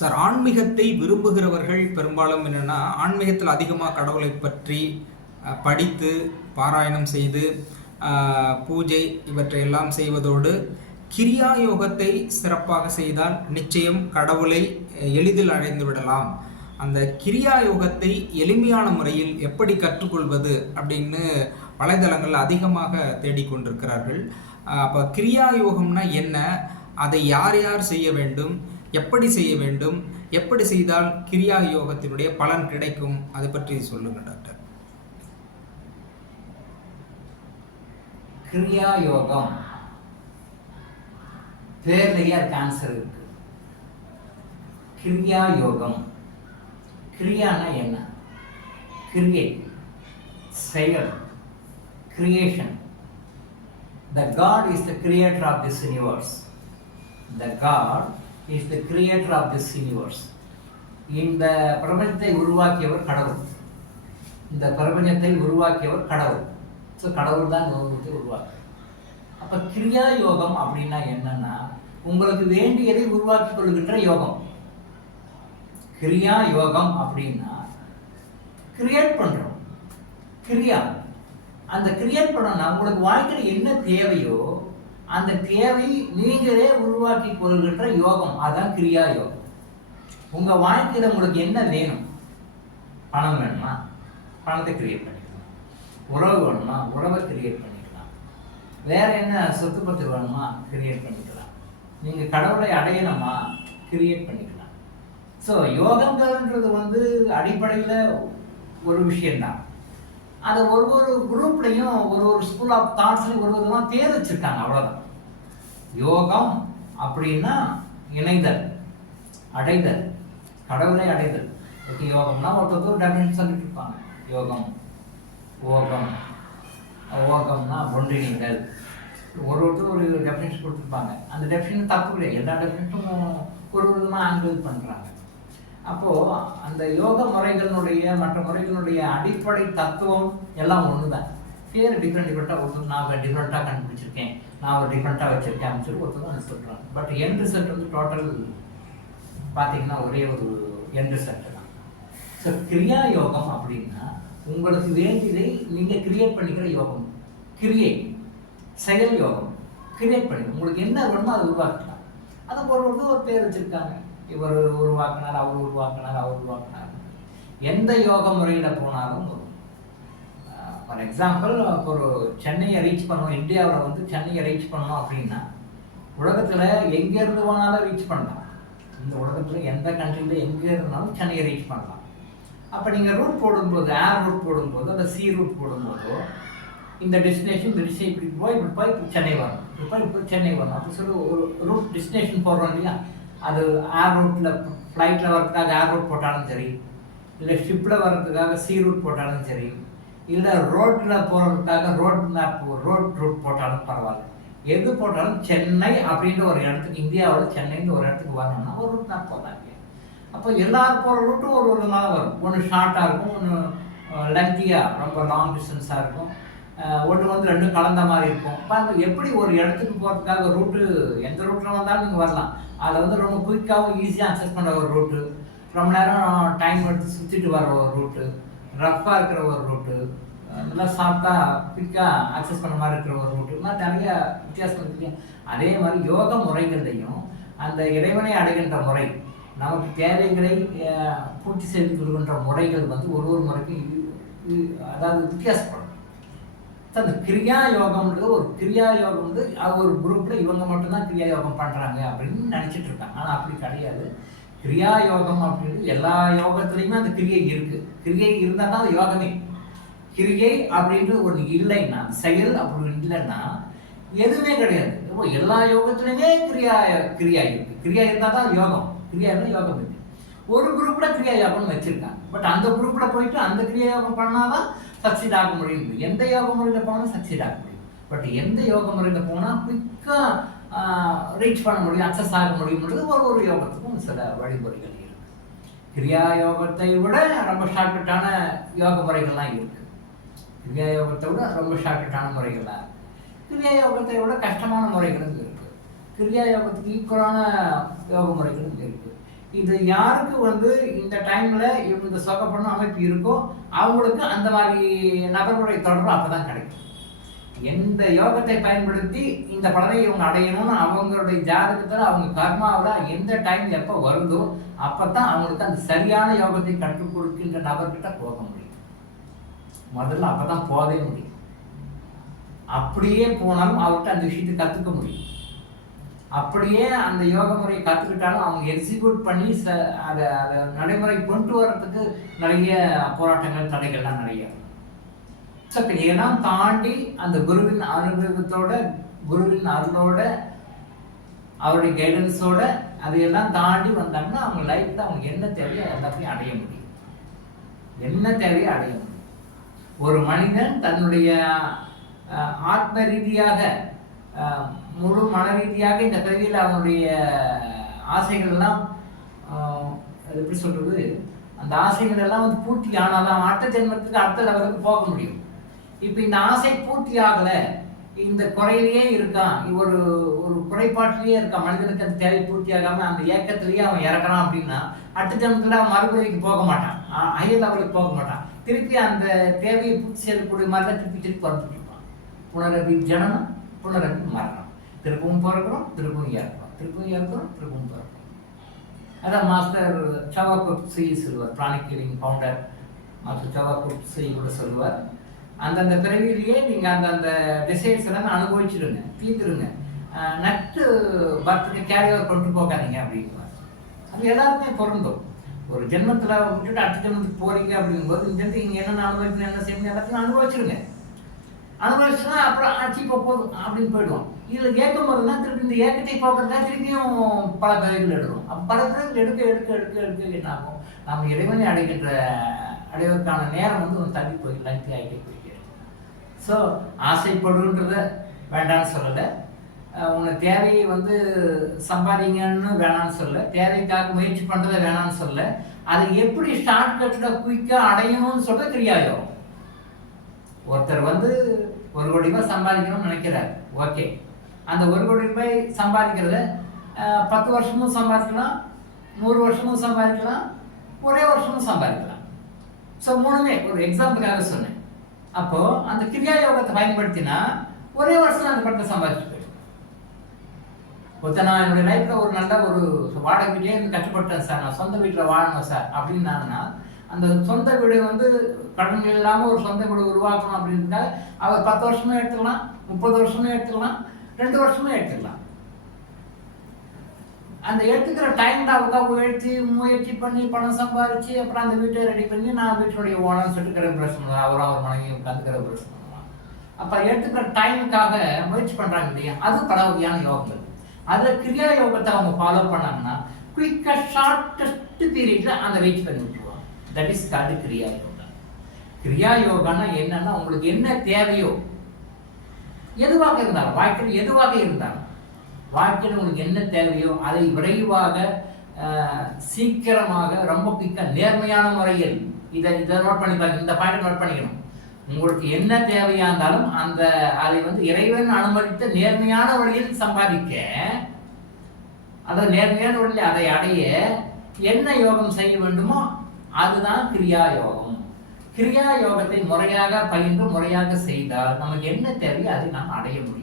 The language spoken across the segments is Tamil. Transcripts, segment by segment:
சார், ஆன்மீகத்தை விரும்புகிறவர்கள் பெரும்பாலும் என்னன்னா, ஆன்மீகத்தில் அதிகமாக கடவுளை பற்றி படித்து, பாராயணம் செய்து, பூஜை இவற்றையெல்லாம் செய்வதோடு, கிரியா யோகத்தை சிறப்பாக செய்தால் நிச்சயம் கடவுளை எளிதில் அடைந்து விடலாம். அந்த கிரியா யோகத்தை எளிமையான முறையில் எப்படி கற்றுக்கொள்வது அப்படின்னு வலைதளங்கள் அதிகமாக தேடிக்கொண்டிருக்கிறார்கள். அப்போ கிரியா யோகம்னா என்ன? அதை யார் யார் செய்ய வேண்டும்? எப்படி செய்ய வேண்டும்? எப்படி செய்தால் கிரியா யோகத்தினுடைய பலன் கிடைக்கும்? அதை பற்றி சொல்லுங்க டாக்டர். கிரியா யோகம் பேர்லயே ஆன்சர் இருக்கு. கிரியா யோகம், கிரியானா என்ன? கிரியேட், செயல், creation. The God is the creator of this universe. The God is the creator of this universe. இந்த பிரபஞ்சத்தை உருவாக்கியவர் கடவுள். இந்த பிரபஞ்சத்தை உருவாக்கியவர் கடவுள். ஸோ கடவுள் தான் இந்த உலகத்தை உருவாக்கு. அப்போ கிரியா யோகம் அப்படின்னா என்னன்னா, உங்களுக்கு வேண்டியதை உருவாக்கி கொள்கின்ற யோகம். கிரியா யோகம் அப்படின்னா கிரியேட் பண்றோம். கிரியா, அந்த கிரியேட் பண்ணனா உங்களுக்கு வாழ்க்கையில் என்ன தேவையோ அந்த தேவை நீங்களே உருவாக்கி கொள்கின்ற யோகம், அதான் கிரியா யோகம். உங்க வாழ்க்கையில உங்களுக்கு என்ன வேணும்? பணம் வேணுமா? பணத்தை கிரியேட் பண்ணிக்கலாம். உறவு வேணுமா? உறவை கிரியேட் பண்ணிக்கலாம். வேற என்ன சொத்து பத்து வேணுமா? கிரியேட் பண்ணிக்கலாம். நீங்க கடவுளை அடையணுமா? கிரியேட் பண்ணிக்கலாம். ஸோ யோகங்கிறது அடிப்படையில் ஒரு விஷயம்தான். அதை ஒரு குரூப்லையும் ஒரு ஸ்கூல் ஆஃப் தாட்ஸ்லையும் ஒரு விதமாக பேர் வச்சிருக்காங்க, அவ்வளோதான். யோகம் அப்படின்னா இணைதல், அடைதல், கடவுளை அடைதல். யோகம்னா ஒருத்தர் டெஃபினேஷன் சொல்லிட்டு இருப்பாங்க. யோகம், ஓகம், ஓகம்னா ஒன்றிணைதல். ஒருத்தர் ஒரு டெஃபினேஷன் கொடுத்துருப்பாங்க. அந்த டெஃபினேஷன் தப்பு கிடையாது. எல்லா டெஃபினேஷனும் ஒரு விதமாக ஆங்கிள் பண்ணுறாங்க. அப்போது அந்த யோக முறைகளினுடைய மற்ற முறைகளினுடைய அடிப்படை தத்துவம் எல்லாம் ஒன்று தான். பேர் டிஃப்ரெண்ட்டாக ஒருத்தர் நான் டிஃப்ரெண்ட்டாக கண்டுபிடிச்சிருக்கேன், நான் ஒரு டிஃப்ரெண்ட்டாக வச்சுருக்கேன் அப்படின்னு சொல்லி ஒருத்தர் தான் சொல்கிறாங்க. பட் என் ரிசல்ட் டோட்டல் பார்த்தீங்கன்னா ஒரே ஒரு என் ரிசல்ட் தான். ஸோ கிரியா யோகம் அப்படின்னா உங்களுக்கு வேண்டியதை நீங்கள் கிரியேட் பண்ணிக்கிற யோகம். கிரியேட், செயல் யோகம். கிரியேட் பண்ணி உங்களுக்கு என்ன வேணுமோ அதை உருவாக்கலாம். அதை ஒரு பேர் வச்சுருக்காங்க. இவர் உருவாக்கினார், அவர் உருவாக்கினார், அவர் உருவாக்கினார். எந்த யோக முறையில் போனாலும் ஃபார் எக்ஸாம்பிள், ஒரு சென்னையை ரீச் பண்ணணும், இந்தியாவில் சென்னையை ரீச் பண்ணணும் அப்படின்னா உலகத்தில் எங்கேருந்து போனாலும் ரீச் பண்ணலாம். இந்த உலகத்தில் எந்த கண்ட்ரியில் எங்கே இருந்தாலும் சென்னையை ரீச் பண்ணலாம். அப்போ நீங்கள் ரூட் போடும்போது, ஏர் ரூட் போடும்போது, அந்த சி ரூட் போடும்போதோ, இந்த டெஸ்டினேஷன் இப்படி போய் சென்னை வரணும், இப்போ சென்னை வரணும் அப்படி சொல்லி ஒரு ரூட் டெஸ்டினேஷன் போடுறோம் இல்லையா? அது ஏர் ரூட்டில் ஃப்ளைட்டில் வர்றதுக்காக ஏர் ரூட் போட்டாலும் சரி, இல்லை ஷிப்பில் வர்றதுக்காக சி ரூட் போட்டாலும் சரி, இல்லை ரோட்டில் போகிறதுக்காக ரோட் ரூட் போட்டாலும் பரவாயில்ல. எது போட்டாலும் சென்னை அப்படின்ற ஒரு இடத்துக்கு, இந்தியாவில் சென்னைன்னு ஒரு இடத்துக்கு வரணும்னா ஒரு ரூட் நான் போகிறாங்க. அப்போ எல்லாரும் போகிற ரூட்டும் ஒரு விதமாக வரும். ஒன்று ஷார்ட்டாக இருக்கும், ஒன்று லென்த்தியாக ரொம்ப லாங் டிஸ்டன்ஸாக இருக்கும், ஒன்று ரெண்டும் கலந்த மாதிரி இருக்கும். இப்போ எப்படி ஒரு இடத்துக்கு போகிறதுக்காக ரூட்டு எந்த ரூட்டில் வந்தாலும் நீங்கள் வரலாம். அதில் ரொம்ப குயிக்காகவும் ஈஸியாக அக்சஸ் பண்ணுற ஒரு ரூட்டு, ரொம்ப நேரம் டைம் எடுத்து சுற்றிட்டு வர ஒரு ரூட்டு, ரஃப்பாக இருக்கிற ஒரு ரூட்டு, நல்லா சாஃப்டாக குயிக்காக அக்சஸ் பண்ண மாதிரி இருக்கிற ஒரு ரூட்டு, இதெல்லாம் நிறைய வித்தியாசம் இருக்கு. அதே மாதிரி யோக முறைகள்லையும் அந்த இறைவனை அடைகின்ற முறை, நமக்கு தேவைகளை பூர்த்தி செய்து கொள்கின்ற முறைகள் ஒரு முறைக்கும் அதாவது வித்தியாசப்படும். அந்த கிரியா யோகம்ன்றது ஒரு கிரியா யோகம் அது ஒரு குரூப்பில் இவங்க மட்டும்தான் கிரியா யோகம் பண்ணுறாங்க அப்படின்னு நினச்சிட்டு இருக்காங்க. ஆனால் அப்படி கிடையாது. கிரியா யோகம் அப்படின்றது எல்லா யோகத்துலேயுமே அந்த கிரியை இருக்குது. கிரியை இருந்தால் தான் அது யோகமே. கிரியை அப்படின்றது ஒன்று இல்லைன்னா, செயல் அப்படி இல்லைன்னா எதுவுமே கிடையாது. இப்போ எல்லா யோகத்துலையுமே கிரியா இருக்குது. கிரியா இருந்தால் தான் யோகம். கிரியா இருந்தால் யோகம் இருக்குது. ஒரு குரூப்பில் கிரியா யோகம்னு வச்சுருக்காங்க. பட் அந்த குரூப்பில் போயிட்டு அந்த கிரியா யோகம் பண்ணாதான் சக்சீட் ஆக முடியும். எந்த யோக முறையில் போனால் சக்சீட் ஆக முடியும். பட் எந்த யோக முறையில் போனால் குயிக்காக ரீச் பண்ண முடியும், அக்சஸ் ஆக முடியும்ன்றது ஒரு யோகத்துக்கும் சில வழிமுறைகள் இருக்குது. கிரியா யோகத்தை விட ரொம்ப ஷார்ட்கட்டான யோக முறைகள்லாம் இருக்குது. கிரியா யோகத்தை விட ரொம்ப ஷார்ட்கட்டான முறைகள்லாம் இருக்குது. கிரியா யோகத்தை விட கஷ்டமான முறைகளும் இருக்குது. கிரியா யோகத்துக்கு ஈக்குவலான யோக முறைகளும் இருக்குது. இது யாருக்கு வந்து இந்த டைம்ல இந்த சொகப்பண்ண அமைப்பு இருக்கோ அவங்களுக்கு அந்த மாதிரி நபர்களுடைய தொடர்பு அப்பதான் கிடைக்கும். எந்த யோகத்தை பயன்படுத்தி இந்த பலனை இவங்க அடையணும்னு அவங்களுடைய ஜாதகத்தில் அவங்க கர்மாவில் எந்த டைம் எப்போ வருதோ அப்பதான் அவங்களுக்கு அந்த சரியான யோகத்தை கற்றுக் கொடுக்கின்ற நபர்கிட்ட போக முடியும். முதல்ல அப்பதான் போகவே முடியும். அப்படியே போனாலும் அவர்கிட்ட அந்த விஷயத்தை கற்றுக்க முடியும். அப்படியே அந்த யோக முறையை கற்றுக்கிட்டாலும் அவங்க எக்ஸிக்யூட் பண்ணி அதை நடைமுறை கொண்டு வர்றதுக்கு நிறைய போராட்டங்கள் தடைகள்லாம் நிறைய. ஸோ இப்போ இதெல்லாம் தாண்டி அந்த குருவின் அனுபவத்தோட, குருவின் அருளோட, அவருடைய கைடன்ஸோட அதையெல்லாம் தாண்டி வந்தாங்கன்னா அவங்க லைஃப்ல அவங்க என்ன தேவையோ எல்லாத்தையும் அடைய முடியும். என்ன தேவையோ அடைய முடியும். ஒரு மனிதன் தன்னுடைய ஆத்ம ரீதியாக, முழு மன ரீதியாக இந்த பிறவியில் அவனுடைய ஆசைகள் எல்லாம் எப்படி சொல்றது, அந்த ஆசைகள் எல்லாம் வந்து பூர்த்தி ஆனாதான் அடுத்த ஜென்மத்துக்கு அடுத்த லெவலுக்கு போக முடியும். இப்போ இந்த ஆசை பூர்த்தி ஆகலை, இந்த குறையிலேயே இருக்கான், ஒரு ஒரு குறைபாட்டிலேயே இருக்கான், மனிதனுக்கு அந்த தேவை பூர்த்தி ஆகாம அந்த ஏக்கத்திலேயே அவன் இறக்குறான் அப்படின்னா அடுத்த ஜென்மத்தில் அவன் மறுபடிக்கு போக மாட்டான், ஹையர் லெவலுக்கு போக மாட்டான். திருப்பி அந்த தேவையை பூர்த்தி செய்யக்கூடிய மாதிரி தான் திருப்பி வந்துட்டு இருப்பான். புனரபி ஜனனம், புனரபி மரணம். திருப்பவும் பிறக்கிறோம், திருப்பவும் இறக்குறோம், திருப்பவும் இறக்குறோம், திருப்பவும் பிறக்கிறோம். அதான் மாஸ்டர் சவாக்குப்சி சொல்லுவார், பிராணிக் ஹீலிங் ஃபவுண்டர் மாஸ்டர் சவாக்குப்சி கூட சொல்லுவார், அந்தந்த பிறவிலேயே நீங்கள் அந்தந்த டிசைர்ஸ் எல்லாம் அனுபவிச்சிடுங்க, தீர்த்துருங்க, நட்டு பர்த்துக்கு கேரியர் கொண்டு போகாதீங்க அப்படிங்குவார். அது எல்லாருக்குமே பொருந்தும். ஒரு ஜென்மத்தில் விட்டுட்டு அடுத்த ஜென்மத்துக்கு போறீங்க அப்படிங்கும்போது இந்த இங்கே என்னென்ன அனுபவிக்கணும், என்ன செய்யணும் எல்லாத்தையும் அனுபவிச்சிருங்க. அனுபவிச்சுன்னா அப்புறம் ஆட்சி இப்போ போதும் அப்படின்னு போயிடுவோம். இதில் ஏக்கம் வருதுன்னா திருப்பி இந்த ஏக்கத்தை போக்குறதுக்காக திருப்பியும் பல பிறவிகள் எடுக்கிறோம். அப்போ பல பிறவிகள் எடுக்க எடுக்க எடுக்க எடுக்க என்ன ஆகும், நம்ம இறைவனை அடைவதற்கான நேரம் வந்து தள்ளி போய் லங்கி ஆகிட்டே போய்ட்டு. ஸோ ஆசைப்படுன்றத வேண்டான்னு சொல்லலை, உன்னை தேவையை வந்து சம்பாதிங்கன்னு வேணான்னு சொல்ல, தேவைக்காக முயற்சி பண்ணுறதை வேணான்னு சொல்ல, அதை எப்படி ஷார்ட்கட்டில் குயிக்காக அடையணும்னு சொல்ல கிரியாயோகம். ஒருத்தர் வந்து 1 கோடி ரூபாய் சம்பாதிக்கணும்னு நினைக்கிறார், ஓகே, அந்த 1 கோடி ரூபாய் சம்பாதிக்கிறத 10 வருஷமும் சம்பாதிக்கலாம், 100 வருஷமும் சம்பாதிக்கலாம், ஒரே வருஷமும் சம்பாதிக்கலாம். ஸோ 3மே ஒரு எக்ஸாம்பிளுக்காக சொன்னேன். அப்போ அந்த கிரியா யோகத்தை பயன்படுத்தினா ஒரே வருஷம் அந்த படத்தை சம்பாதிச்சு போயிடும். நான் என்னுடைய லைஃப்ல ஒரு நல்ல ஒரு வாடகை வீட்லேயே இருந்து கஷ்டப்பட்டேன் சார், நான் சொந்த வீட்டில் வாழணும் சார் அப்படின்னாங்கன்னா அந்த சொந்த வீடு வந்து கடன் இல்லாமல் ஒரு சொந்த வீடு உருவாக்கணும் அப்படின்றதுக்காக அவர் 10 வருஷமே எடுத்துக்கலாம், 30 வருஷமே எடுத்துக்கலாம், 2 வருஷமே எடுத்துக்கலாம். அந்த எடுத்துக்கிற டைம்ல அவங்க முயற்சி பண்ணி பணம் சம்பாதிச்சு அப்புறம் அந்த வீட்டை ரெடி பண்ணி நான் வீட்டுடைய ஓனர்னு சொல்லிட்டு கிரகபிரவேசம் பண்ணுவேன், அவர் மனைவி உட்காந்து கிரகபிரவேசம் பண்ணுவாங்க. அப்போ எடுத்துக்கிற டைமுக்காக முயற்சி பண்ணுறாங்க இல்லையா, அது பல வகையான யோகங்கள். அதில் கிரியா யோகத்தை அவங்க ஃபாலோ பண்ணாங்கன்னா குயிக்காக ஷார்ட்டஸ்ட் பீரியட்ல அந்த ரீச் பண்ணி விட்டுருவாங்க. தட் இஸ் கால்டு கிரியா யோகா. கிரியா யோகான்னா என்னன்னா உங்களுக்கு என்ன தேவையோ எதுவாக இருந்தாலும், வாழ்க்கையில் எதுவாக இருந்தாலும், வாழ்க்கையில் உங்களுக்கு என்ன தேவையோ அதை விரைவாக சீக்கிரமாக ரொம்ப குயிக்காக நேர்மையான முறையில் இதை நோட் பண்ணிப்பாங்க. இந்த பாயிண்ட் நோட் பண்ணிக்கணும். உங்களுக்கு என்ன தேவையா இருந்தாலும் அதை வந்து இறைவன் அனுமதித்த நேர்மையான வழியில் சம்பாதிக்க, அதாவது நேர்மையான வழியில் அதை அடைய என்ன யோகம் செய்ய வேண்டுமோ அதுதான் கிரியா யோகம். கிரியா யோகத்தை முறையாக பயின்று முறையாக செய்தால் நமக்கு என்ன தேவையோ அதை நாம் அடைய முடியும்.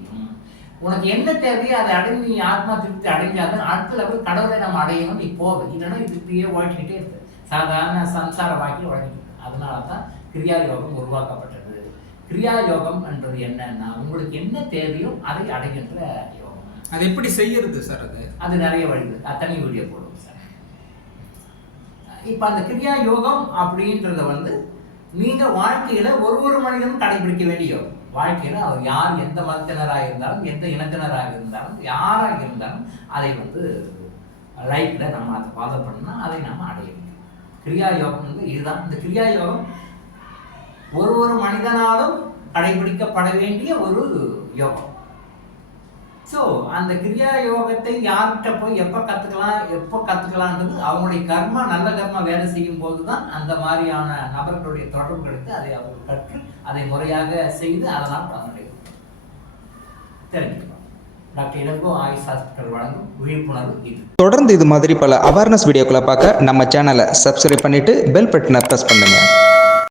உனக்கு என்ன தேவையோ அதை அடைந்து நீ ஆத்மா திருப்தி அடைஞ்சாதான் அடுத்த லெவல் கடவுளை நம்ம அடையணும் நீ போக, இல்லைன்னா திருப்தியே உழைச்சிக்கிட்டே இருக்கு, சாதாரண சம்சார வாக்கில் உழைக்கிட்டு. அதனால தான் கிரியா யோகம் உருவாக்கப்பட்டது. கிரியா யோகம் என்றது என்னன்னா உங்களுக்கு என்ன தேவையோ அதை அடைகின்ற யோகம். அது எப்படி செய்யறது சார்? அது நிறைய வழிகள், அத்தனை வீடியோ போடுவோம் சார். இப்ப அந்த கிரியா யோகம் அப்படின்றத வந்து நீங்க வாழ்க்கையில ஒரு மனிதனும் கடைபிடிக்க வேண்டிய யோகம். வாழ்க்கையில அவர் யார், எந்த மதத்தினராக இருந்தாலும், எந்த இனத்தினராக இருந்தாலும், யாராக இருந்தாலும் அதை வந்து லைஃப்ல நம்ம அதை ஃபாலோ பண்ணா அதை நம்ம அடைய முடியும். கிரியா யோகம் வந்து இதுதான். இந்த கிரியா யோகம் ஒரு மனிதனாலும் கடைபிடிக்கப்பட வேண்டிய ஒரு யோகம். ஸோ அந்த கிரியா யோகத்தை யார்கிட்ட போய் எப்போ கற்றுக்கலான்றது அவங்களுடைய கர்மா, நல்ல கர்மா வேலை செய்யும் போது தான் அந்த மாதிரியான நபர்களுடைய தொடர்பு கிடைத்து அதை அவர்கள் கற்று அதை முறையாக செய்து அதனால் பலனடை தெரிஞ்சுக்கலாம். டாக்டர் இளங்கோ ஆயுஷ் ஹாஸ்பிட்டல் வழங்கும் விழிப்புணர்வு இது. தொடர்ந்து இது மாதிரி பல அவேர்னஸ் வீடியோக்களை பார்க்க நம்ம சேனலை சப்ஸ்கிரைப் பண்ணிட்டு பெல் பட்டனை ப்ரெஸ் பண்ணுங்க.